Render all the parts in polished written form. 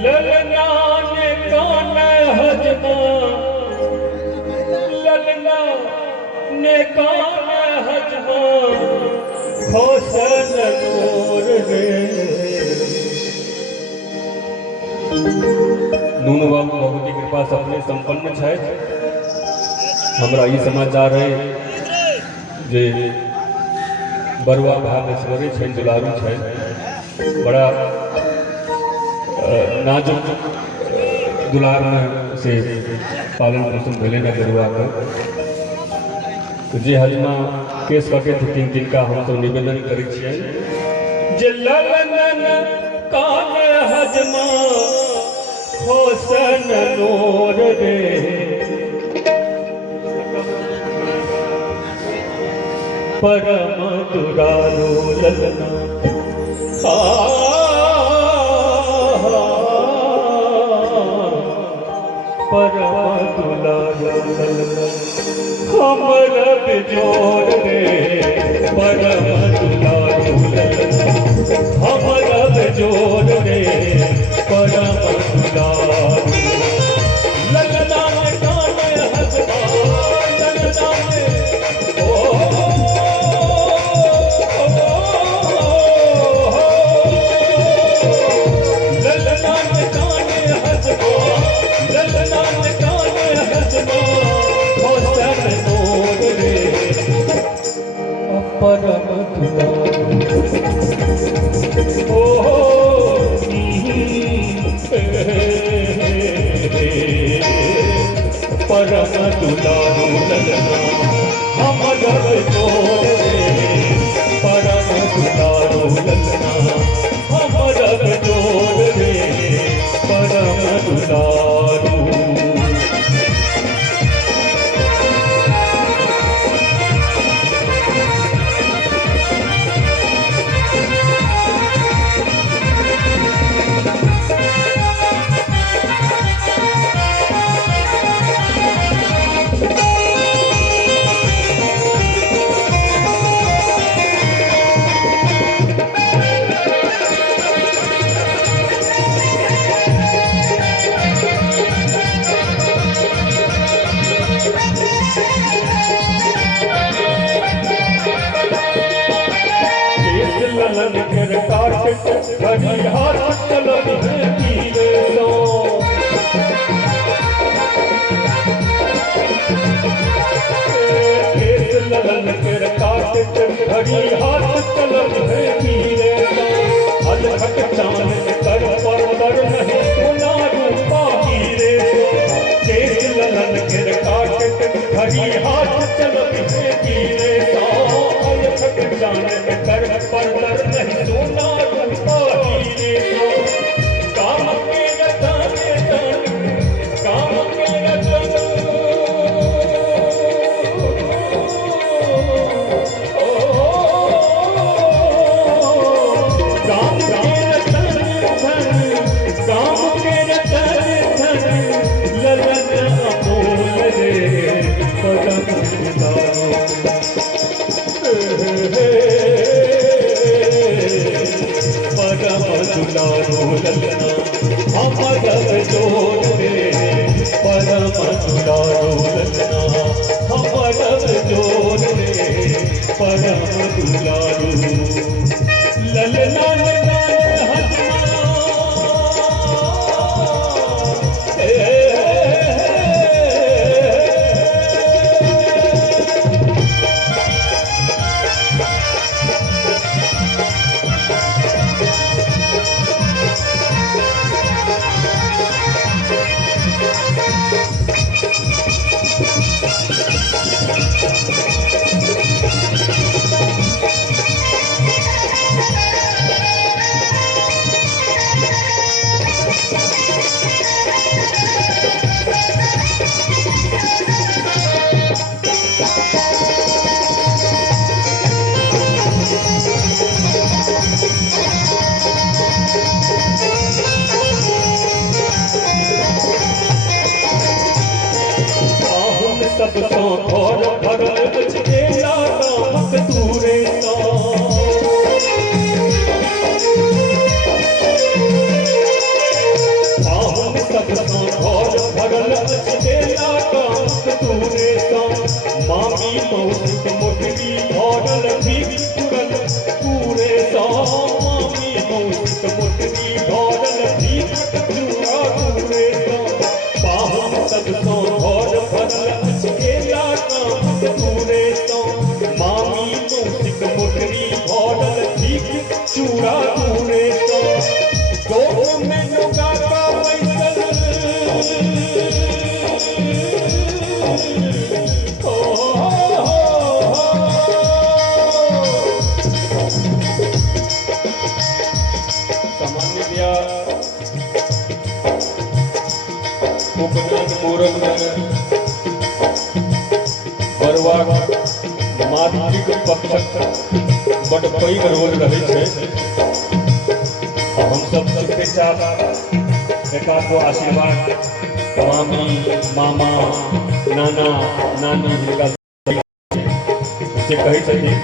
ललना ने कान हजमा, ललना ने कान हजमा, खोसन नूर रे। नून बाबू बाबू की कृपा सपने संपन्न है। हमरा ई समाचार है जे बरुआ भावेश्वरी है, दुलारू है, बड़ा नाजुक दुलार में से पालन पोषण भेले ना बरुआ का। तो जे हजमा केस कटे थे तिनका हम तो निवेदन करै छियै जे ललन कान हजमा, खोसन नूर रे। परम दुलारू ललना परम दुलारू ललना हमर बिजोर रे। परम दुलारू ललना हमर बिजोर रे। परम दुलारू ललना कान हजमा, ललना परम दुलारू परम दुलारू ललना हमर बिजोर रे। परम दुलारू ललना हमर बिजोर रे। परम दुलारू ललन कर काट घड़ी हाथ चलन है पीले सो। ललन कर काट घड़ी हाथ चलन है पीले सो। अलखट चांद कर पर नहीं सोना रूपा हीरे सो। ललन कर काट घड़ी हाथ चलन है पीले सो। अलखट चांद कर पर नहीं सोना रूपा हीरे सो। काम के रतन काम के रतन काम के रतन धन, काम के रतन धन ललन अमोल रे। परम दुलारू परम दुलारू ललना हमर बिजोर रे। परम दुलारू ललना हमर बिजोर रे। परम दुलारू ललना सब तो घर भरल बचेला नामक दूरे सा पाहुन सब तो घर भरल बचेला नामक दूरे सा मामी मौसिक मोटरी भरल भीख तुरल पूरे सा मामी मौसिक मोटरी भरल भीख चूड़ा पूरे सा पाहुन सब तो घर भरल बचेला नामक दूरे सा मामी मौसिक मोटरी भरल भीख चूड़ा पूरे सा दो में नुका का पैसल उपनयन मूरन बरवा मातृक पक्षक बड़ पैघ रोल रहै छै। हम सब चुपचाप एकाधो आशीर्वाद मामी मामा नाना नानी हिनका से कहै छथिन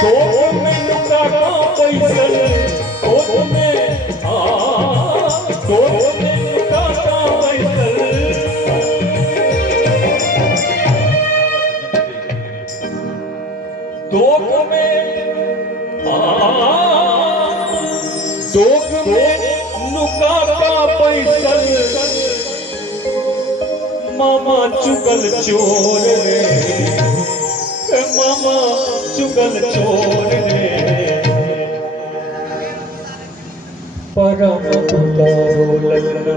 तो में नुका का पैसल तो में तो में नुका का पैसल दोग में नुका का पैसल मामा चुगल चोर रे मामा चुगल चोर रे परम दुलारो ललना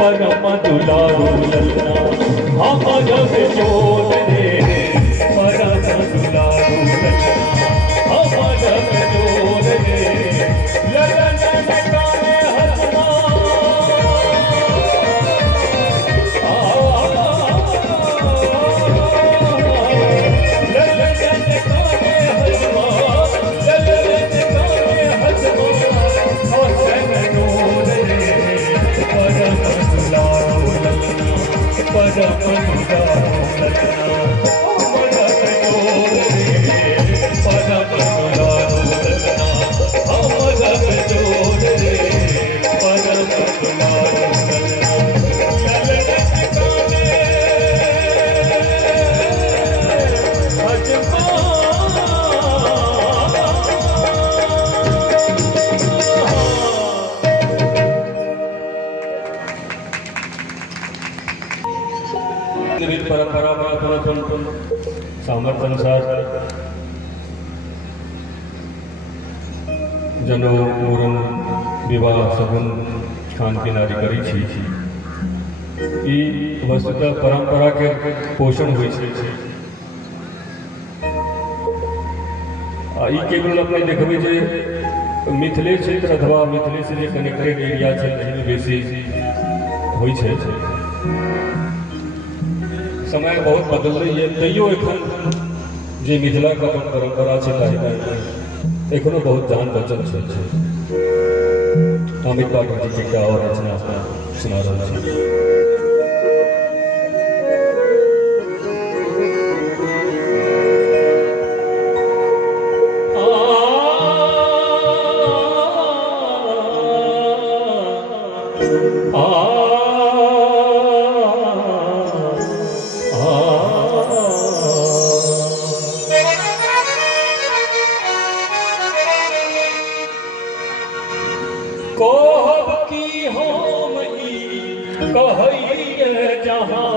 परम दुलारो ललना हमारा चोर रे परम दुलारो ललना हमारा चोर रे ललना गाने हसना परंपरा सामर्थ्य अनुसार जनेऊ मूरन विवाह सगुन खान पीनारी करी छी ई वस्तुतः परंपरा के पोषण होइ छै। ई केवल अपने देखबै जे मिथिले क्षेत्र अथवा मिथिले से जे कनेक्टेड एरिया छै तहिमे बेसी होइ छै। समय बहुत बदललै तैयो एखन जे मिथिला के परंपरा छै ताहिमे एखनो बहुत जान बचल छै। अमित बाबू जी के एकटा और रचना सुना रहल छी। कहब की हम कहैये जहाँ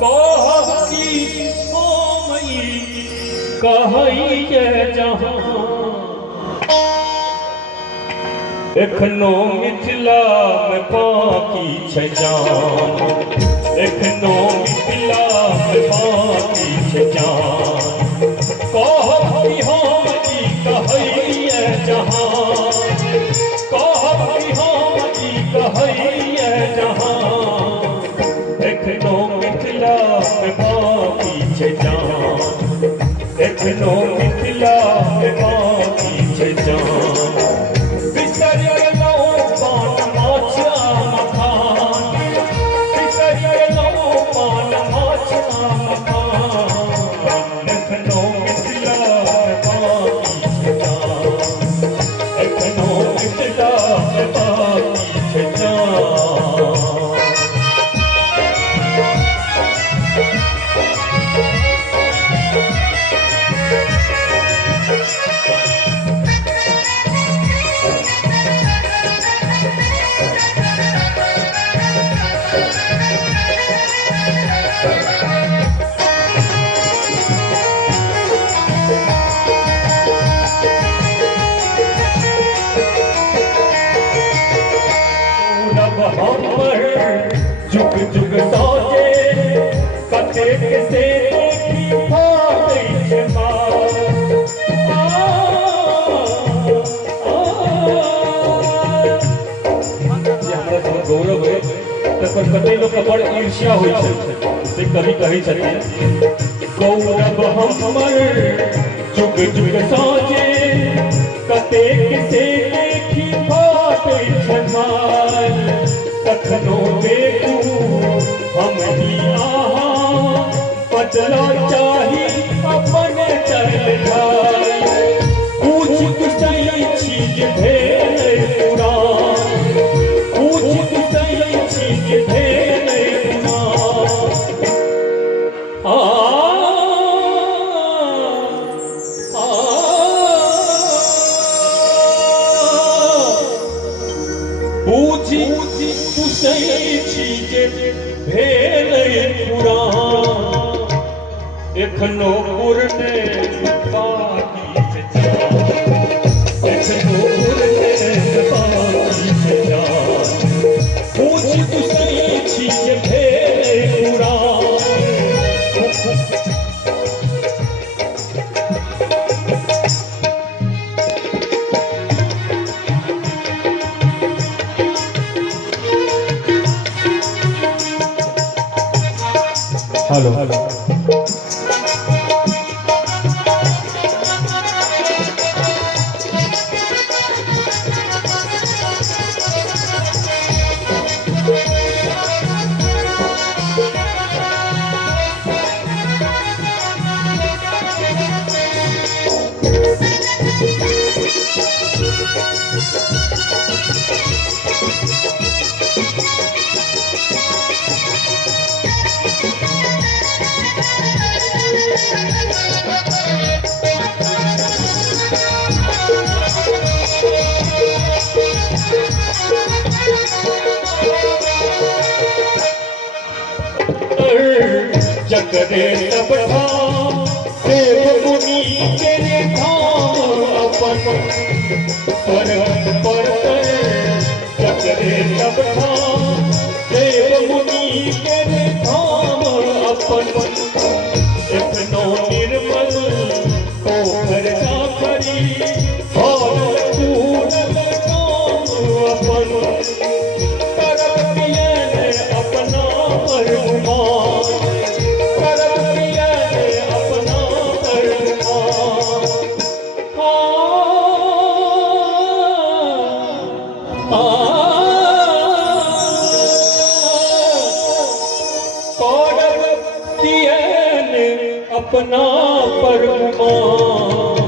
कहब की हम कहैये जहाँ एखनो मिथिला में बाकी छै जान एखनो मिथिला में बाकी छै जान कहब कि हम ई कहैये जहाँ कहब कि हम ई कहैये जहाँ एखनो मिथिला में बाकी छै जान एखनो मिथिला में बाकी छे जान बिसर गेलो पान माछा मखान बिसर गेलो पान माछा मखान एखनो मिथिला में बाकी छे जान एखनो मिथिला में बाकी छे जान जुग जुग साजे कतेक से देखी फाटै छै मार जे हमरा सब गौरव है तकर कते लोक बड़ ईर्ष्या होइ छै से कवि कहै छथिन गौरव हमर जुग जुग साजे कतेक से देखी फाटै छै मार तखनो देखू हम ही आहा बदला चाही अपन चल जाय पूछ कुसै छी जे भेल पुराण पूछ कुसै छी जे भेल पुराण पूछ कुसै छी जे भेल पुराण एखनो पुरने बाकी छै जान एखनो पुरने बाकी छै जान पूछ कुसै छी जे भेल पुराण हेलो जगरे सब धाम देव मुनि के धाम अपन पर्वत पर जगरे सब धाम देव मुनि के धाम अपन एखनो निर्मल पोखर साखरी फल फूल काम अपन करब पियन अपना परमान अपना परमान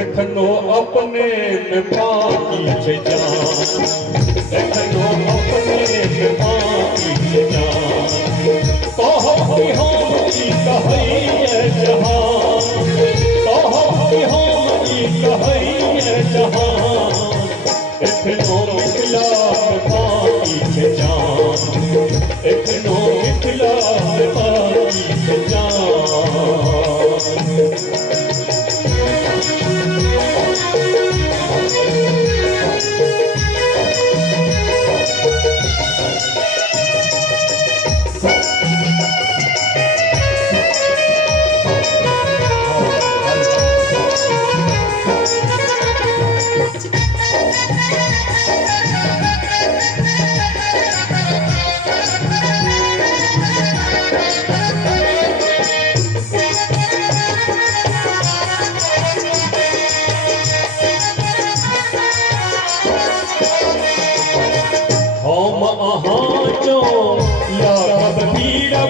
एखनो अपने में बाकी छै जान एखनो अपने में बाकी छै जान कहो कि हम ई कहैये जहान कहो कि हम ई कहैये जहान एखनो मिथिला में बाकी छै जान एखनो मिथिला में बाकी छै जान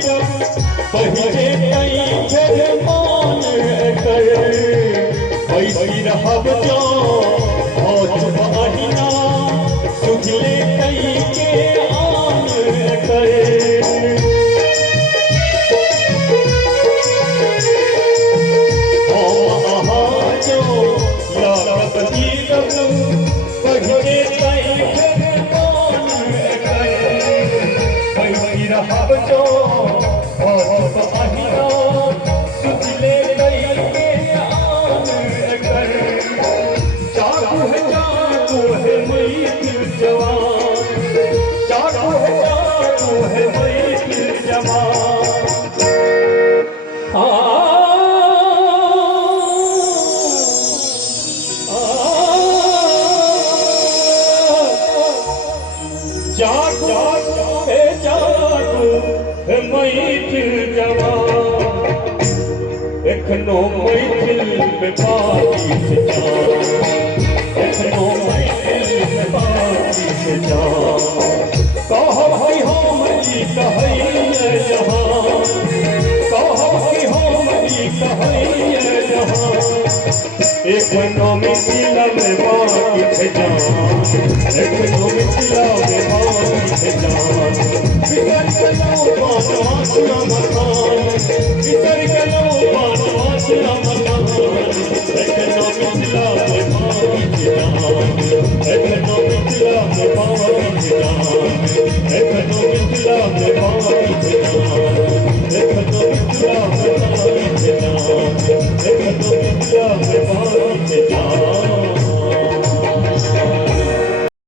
पहिले तई फिर मान कर ऐसी रहब जो हो चुबाहिना सुझले तई के आन कर पहिले तई फिर मान कर ऐसी रहब जो सुझले तई के आन कर जादू है मई दिल जवान जादू है मई दिल जवान जादू है मई दिल जवान एखनो मई दिल में बाकी से जान एखनो मई दिल में बाकी से जान कहो भाई हम जी कहिए जहां कहो भाई हम जी कहिए जहां एखनो में दिल में बाकी से जान एखनो में दिल में बाकी से जान बिगर चलो बात मकान बिगर चलो